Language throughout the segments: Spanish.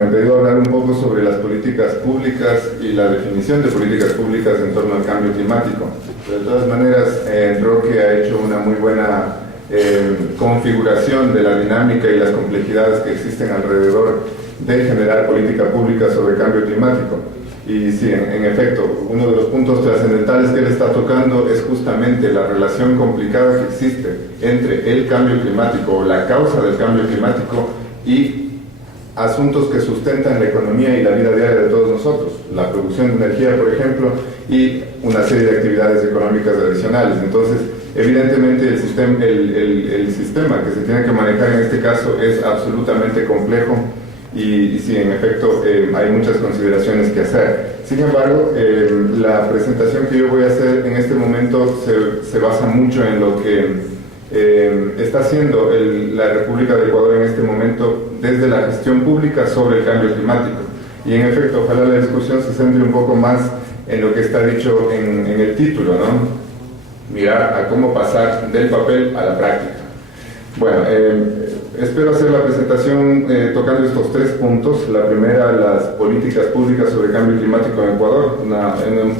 Me he pedido hablar un poco sobre las políticas públicas y la definición de políticas públicas en torno al cambio climático. Pero de todas maneras, Roque ha hecho una muy buena configuración de la dinámica y las complejidades que existen alrededor de generar política pública sobre cambio climático. Y sí, en efecto, uno de los puntos trascendentales que él está tocando es justamente la relación complicada que existe entre el cambio climático o la causa del cambio climático y asuntos que sustentan la economía y la vida diaria de todos nosotros, la producción de energía, por ejemplo, y una serie de actividades económicas adicionales. Entonces, evidentemente el sistema que se tiene que manejar en este caso es absolutamente complejo y sí, en efecto, hay muchas consideraciones que hacer. Sin embargo, la presentación que yo voy a hacer en este momento se basa mucho en lo que está haciendo la República de Ecuador en este momento desde la gestión pública sobre el cambio climático. Y en efecto, ojalá la discusión se centre un poco más en lo que está dicho en el título, ¿no? Mirar a cómo pasar del papel a la práctica. Bueno, espero hacer la presentación tocando estos tres puntos. La primera, las políticas públicas sobre cambio climático en Ecuador, una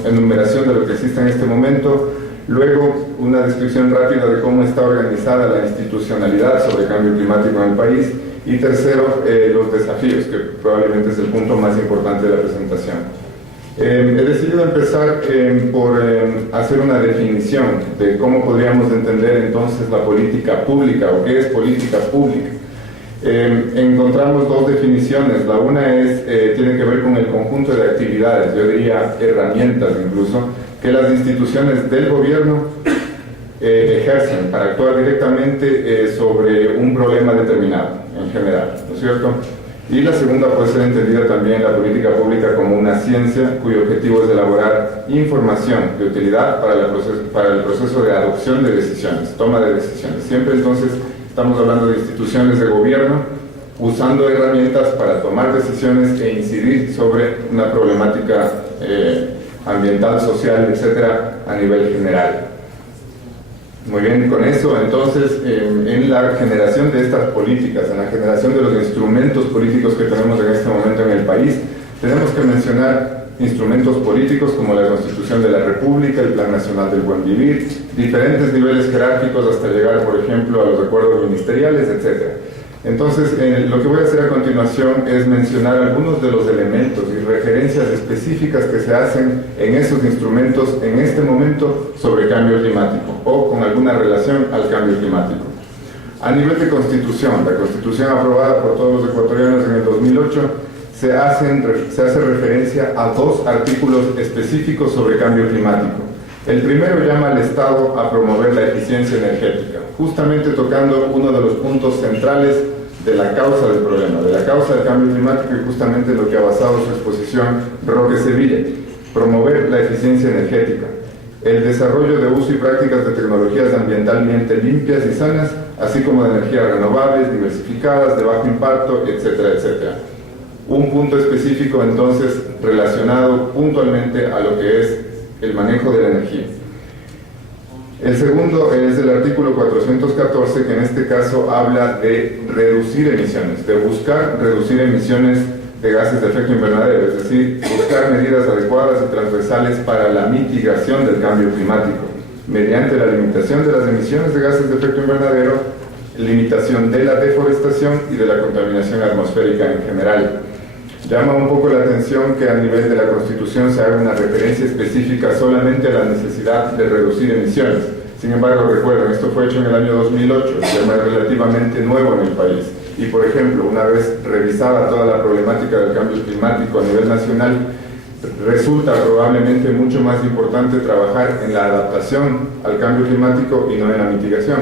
enumeración de lo que existe en este momento. Luego, una descripción rápida de cómo está organizada la institucionalidad sobre cambio climático en el país. Y tercero, los desafíos, que probablemente es el punto más importante de la presentación. He decidido empezar por hacer una definición de cómo podríamos entender entonces la política pública o qué es política pública. Encontramos dos definiciones. La una tiene que ver con el conjunto de actividades, yo diría herramientas incluso, que las instituciones del gobierno ejercen para actuar directamente sobre un problema determinado en general, ¿no es cierto? Y la segunda puede ser entendida también la política pública como una ciencia cuyo objetivo es elaborar información de utilidad para el proceso de adopción de decisiones, toma de decisiones. Siempre entonces estamos hablando de instituciones de gobierno usando herramientas para tomar decisiones e incidir sobre una problemática ambiental, social, etcétera, a nivel general. Muy bien, con eso entonces en la generación de estas políticas, en la generación de los instrumentos políticos que tenemos en este momento en el país, tenemos que mencionar instrumentos políticos como la Constitución de la República, el Plan Nacional del Buen Vivir, diferentes niveles jerárquicos hasta llegar, por ejemplo, a los acuerdos ministeriales, etcétera. Entonces, lo que voy a hacer a continuación es mencionar algunos de los elementos y referencias específicas que se hacen en esos instrumentos en este momento sobre cambio climático o con alguna relación al cambio climático. A nivel de Constitución, la Constitución aprobada por todos los ecuatorianos en el 2008, se hace referencia a dos artículos específicos sobre cambio climático. El primero llama al Estado a promover la eficiencia energética, justamente tocando uno de los puntos centrales de la causa del problema, de la causa del cambio climático y justamente lo que ha basado su exposición Roque Sevilla, promover la eficiencia energética, el desarrollo de uso y prácticas de tecnologías ambientalmente limpias y sanas, así como de energías renovables, diversificadas, de bajo impacto, etcétera, etcétera. Un punto específico entonces relacionado puntualmente a lo que es el manejo de la energía. El segundo es el artículo 414, que en este caso habla de reducir emisiones, de buscar reducir emisiones de gases de efecto invernadero, es decir, buscar medidas adecuadas y transversales para la mitigación del cambio climático, mediante la limitación de las emisiones de gases de efecto invernadero, limitación de la deforestación y de la contaminación atmosférica en general. Llama un poco la atención que a nivel de la Constitución se haga una referencia específica solamente a la necesidad de reducir emisiones. Sin embargo, recuerden, esto fue hecho en el año 2008, el tema es relativamente nuevo en el país. Y por ejemplo, una vez revisada toda la problemática del cambio climático a nivel nacional, resulta probablemente mucho más importante trabajar en la adaptación al cambio climático y no en la mitigación.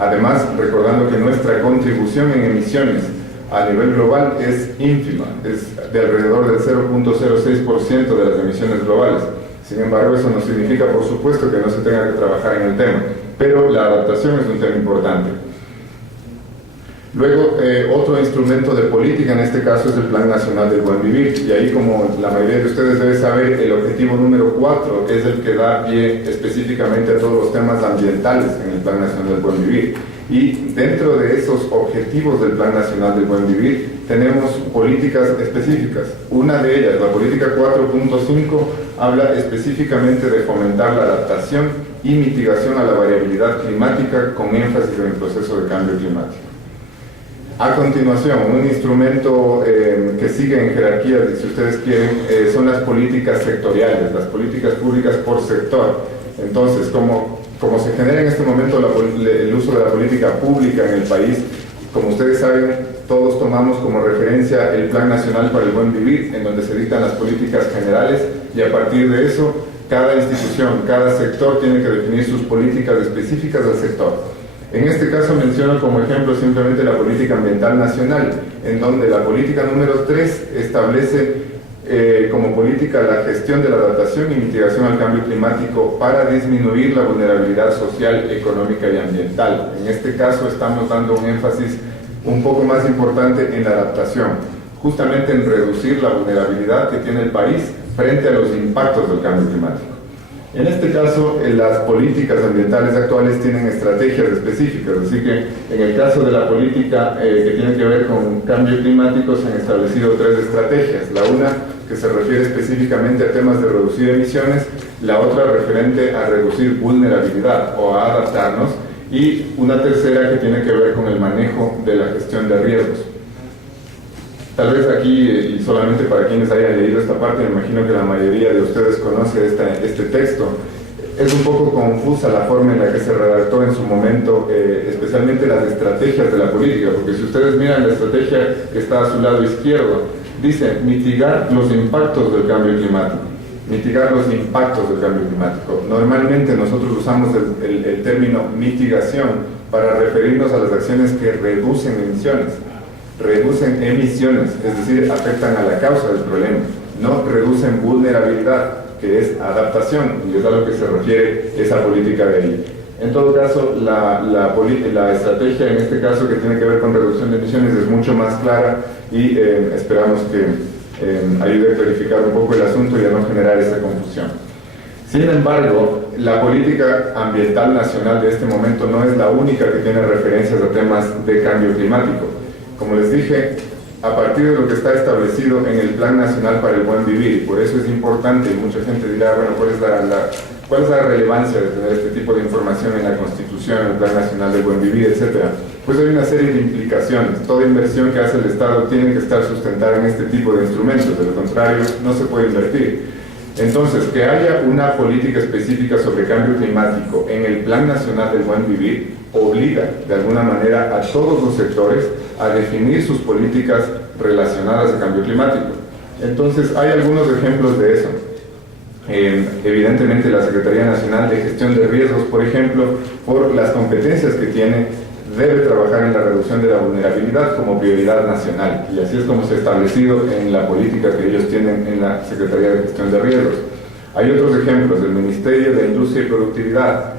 Además, recordando que nuestra contribución en emisiones a nivel global es ínfima, es de alrededor del 0.06% de las emisiones globales. Sin embargo, eso no significa, por supuesto, que no se tenga que trabajar en el tema, pero la adaptación es un tema importante. Luego, otro instrumento de política en este caso es el Plan Nacional del Buen Vivir, y ahí, como la mayoría de ustedes debe saber, el objetivo número 4 es el que da pie específicamente a todos los temas ambientales en el Plan Nacional del Buen Vivir. Y dentro de esos objetivos del Plan Nacional del Buen Vivir tenemos políticas específicas. Una de ellas, la política 4.5, habla específicamente de fomentar la adaptación y mitigación a la variabilidad climática con énfasis en el proceso de cambio climático. A continuación, un instrumento que sigue en jerarquía, si ustedes quieren, son las políticas sectoriales, las políticas públicas por sector. Entonces, como se genera en este momento el uso de la política pública en el país, como ustedes saben, todos tomamos como referencia el Plan Nacional para el Buen Vivir, en donde se dictan las políticas generales, y a partir de eso, cada institución, cada sector tiene que definir sus políticas específicas del sector. En este caso menciono como ejemplo simplemente la política ambiental nacional, en donde la política número 3 establece como política la gestión de la adaptación y mitigación al cambio climático para disminuir la vulnerabilidad social, económica y ambiental. En este caso estamos dando un énfasis un poco más importante en la adaptación, justamente en reducir la vulnerabilidad que tiene el país frente a los impactos del cambio climático. En este caso, las políticas ambientales actuales tienen estrategias específicas, así que en el caso de la política que tiene que ver con cambio climático se han establecido 3 estrategias. La una que se refiere específicamente a temas de reducir emisiones, la otra referente a reducir vulnerabilidad o a adaptarnos, y una tercera que tiene que ver con el manejo de la gestión de riesgos. Tal vez aquí, y solamente para quienes hayan leído esta parte, me imagino que la mayoría de ustedes conoce este texto. Es un poco confusa la forma en la que se redactó en su momento, especialmente las estrategias de la política, porque si ustedes miran la estrategia que está a su lado izquierdo, dice mitigar los impactos del cambio climático. Mitigar los impactos del cambio climático. Normalmente nosotros usamos el término mitigación para referirnos a las acciones que reducen emisiones. Reducen emisiones, es decir, afectan a la causa del problema, no reducen vulnerabilidad, que es adaptación, y es a lo que se refiere esa política de ahí. En todo caso, la estrategia en este caso que tiene que ver con reducción de emisiones es mucho más clara y esperamos que ayude a clarificar un poco el asunto y a no generar esa confusión. Sin embargo, la política ambiental nacional de este momento no es la única que tiene referencias a temas de cambio climático. Como les dije, a partir de lo que está establecido en el Plan Nacional para el Buen Vivir, y por eso es importante, y mucha gente dirá, bueno, ¿cuál es la relevancia de tener este tipo de información en la Constitución, en el Plan Nacional del Buen Vivir, etcétera? Pues hay una serie de implicaciones. Toda inversión que hace el Estado tiene que estar sustentada en este tipo de instrumentos, de lo contrario no se puede invertir. Entonces, que haya una política específica sobre cambio climático en el Plan Nacional del Buen Vivir obliga de alguna manera a todos los sectores a definir sus políticas relacionadas al cambio climático. Entonces, hay algunos ejemplos de eso. Evidentemente, la Secretaría Nacional de Gestión de Riesgos, por ejemplo, por las competencias que tiene, debe trabajar en la reducción de la vulnerabilidad como prioridad nacional, y así es como se ha establecido en la política que ellos tienen en la Secretaría de Gestión de Riesgos. Hay otros ejemplos. El Ministerio de Industria y Productividad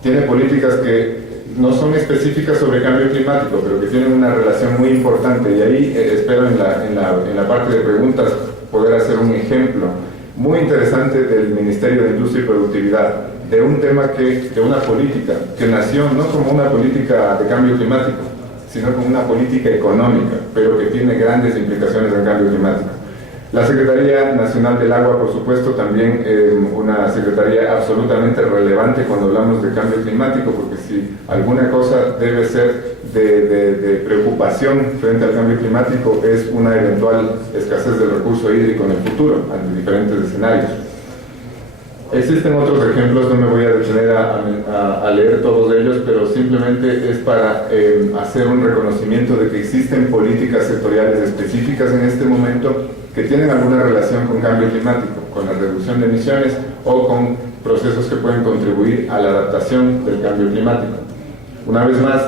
tiene políticas que no son específicas sobre cambio climático, pero que tienen una relación muy importante, y ahí espero en la parte de preguntas poder hacer un ejemplo muy interesante del Ministerio de Industria y Productividad, de un tema de una política que nació no como una política de cambio climático, sino como una política económica, pero que tiene grandes implicaciones en cambio climático. La Secretaría Nacional del Agua, por supuesto, también una secretaría absolutamente relevante cuando hablamos de cambio climático, porque si alguna cosa debe ser de preocupación frente al cambio climático es una eventual escasez del recurso hídrico en el futuro, ante diferentes escenarios. Existen otros ejemplos, no me voy a detener a leer todos ellos, pero simplemente es para hacer un reconocimiento de que existen políticas sectoriales específicas en este momento que tienen alguna relación con cambio climático, con la reducción de emisiones o con procesos que pueden contribuir a la adaptación del cambio climático. Una vez más,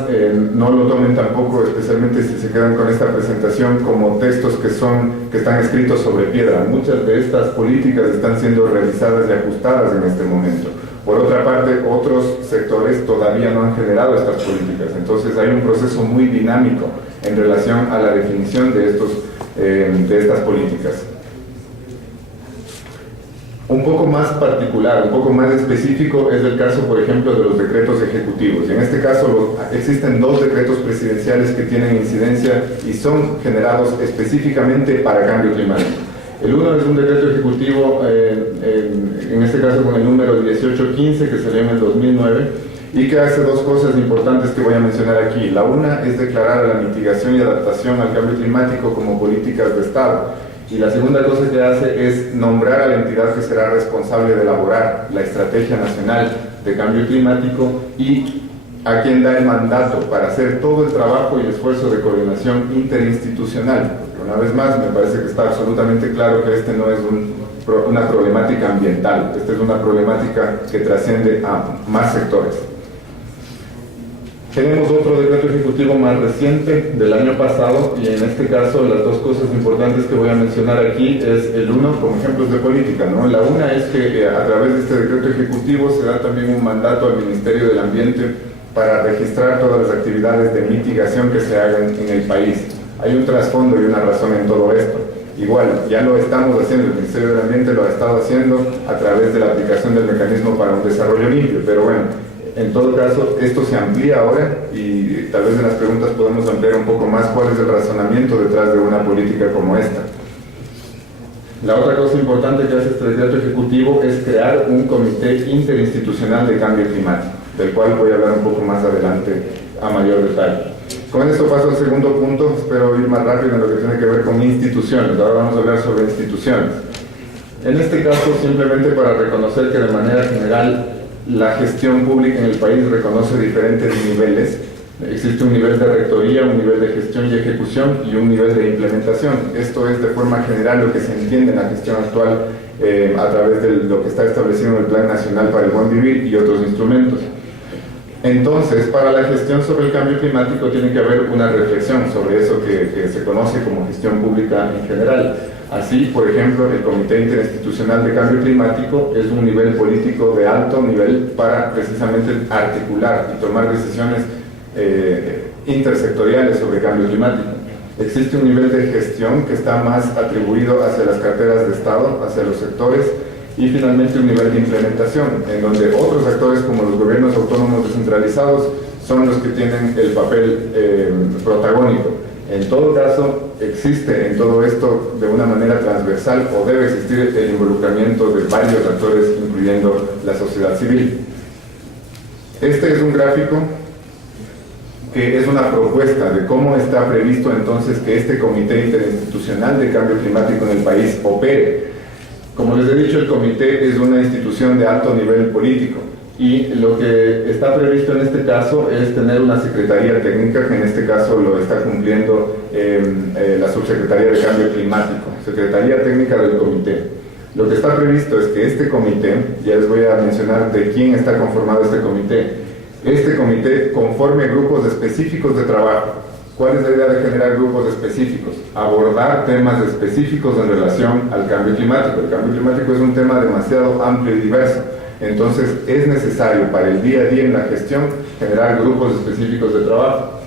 no lo tomen tampoco, especialmente si se quedan con esta presentación, como textos que están escritos sobre piedra. Muchas de estas políticas están siendo revisadas y ajustadas en este momento. Por otra parte, otros sectores todavía no han generado estas políticas. Entonces hay un proceso muy dinámico en relación a la definición de estas políticas. Un poco más particular, un poco más específico es el caso, por ejemplo, de los decretos ejecutivos. Y en este caso existen dos decretos presidenciales que tienen incidencia y son generados específicamente para cambio climático. El uno es un decreto ejecutivo, en este caso con el número 1815, que salió en el 2009, y que hace dos cosas importantes que voy a mencionar aquí. La una es declarar a la mitigación y adaptación al cambio climático como políticas de Estado. Y la segunda cosa que hace es nombrar a la entidad que será responsable de elaborar la Estrategia Nacional de Cambio Climático y a quien da el mandato para hacer todo el trabajo y el esfuerzo de coordinación interinstitucional. Porque una vez más, me parece que está absolutamente claro que este no es una problemática ambiental, esta es una problemática que trasciende a más sectores. Tenemos otro decreto ejecutivo más reciente del año pasado y en este caso las dos cosas importantes que voy a mencionar aquí es el uno como ejemplos de política, ¿no? La una es que a través de este decreto ejecutivo se da también un mandato al Ministerio del Ambiente para registrar todas las actividades de mitigación que se hagan en el país. Hay un trasfondo y una razón en todo esto. Igual, ya lo estamos haciendo, el Ministerio del Ambiente lo ha estado haciendo a través de la aplicación del mecanismo para un desarrollo limpio, pero bueno, en todo caso, esto se amplía ahora y tal vez en las preguntas podemos ampliar un poco más cuál es el razonamiento detrás de una política como esta. La otra cosa importante que hace este decreto ejecutivo es crear un comité interinstitucional de cambio climático, del cual voy a hablar un poco más adelante a mayor detalle. Con esto paso al segundo punto, espero ir más rápido en lo que tiene que ver con instituciones. Ahora vamos a hablar sobre instituciones. En este caso, simplemente para reconocer que de manera general la gestión pública en el país reconoce diferentes niveles. Existe un nivel de rectoría, un nivel de gestión y ejecución y un nivel de implementación. Esto es de forma general lo que se entiende en la gestión actual a través de lo que está establecido en el Plan Nacional para el Buen Vivir y otros instrumentos. Entonces, para la gestión sobre el cambio climático tiene que haber una reflexión sobre eso que se conoce como gestión pública en general. Así, por ejemplo, el Comité Interinstitucional de Cambio Climático es un nivel político de alto nivel para precisamente articular y tomar decisiones intersectoriales sobre cambio climático. Existe un nivel de gestión que está más atribuido hacia las carteras de Estado, hacia los sectores, y finalmente un nivel de implementación, en donde otros actores como los gobiernos autónomos descentralizados son los que tienen el papel protagónico. En todo caso, existe en todo esto de una manera transversal o debe existir el involucramiento de varios actores, incluyendo la sociedad civil. Este es un gráfico que es una propuesta de cómo está previsto entonces que este Comité Interinstitucional de Cambio Climático en el país opere. Como les he dicho, el comité es una institución de alto nivel político y lo que está previsto en este caso es tener una secretaría técnica, que en este caso lo está cumpliendo la Subsecretaría de Cambio Climático, Secretaría Técnica del Comité. Lo que está previsto es que este comité, ya les voy a mencionar de quién está conformado este comité conforme grupos específicos de trabajo. ¿Cuál es la idea de generar grupos específicos? Abordar temas específicos en relación al cambio climático. El cambio climático es un tema demasiado amplio y diverso. Entonces es necesario para el día a día en la gestión generar grupos específicos de trabajo.